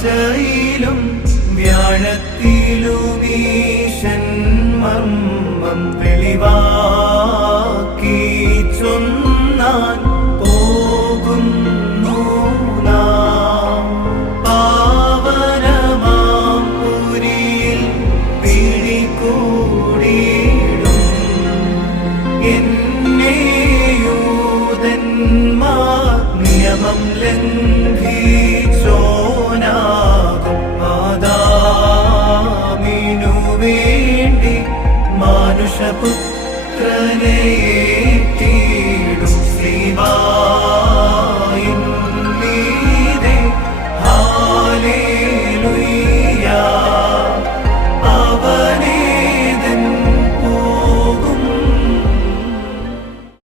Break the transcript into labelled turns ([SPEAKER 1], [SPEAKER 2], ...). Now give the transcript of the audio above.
[SPEAKER 1] താഴ്ചയിലും വ്യാഴത്തിലുമീശൻ മർമ്മം വെളിവാക്കി ചൊന്നാൻ പോകുന്നു പിടികൂടിയിടും. എന്നേ മാനുഷപുത്രനെ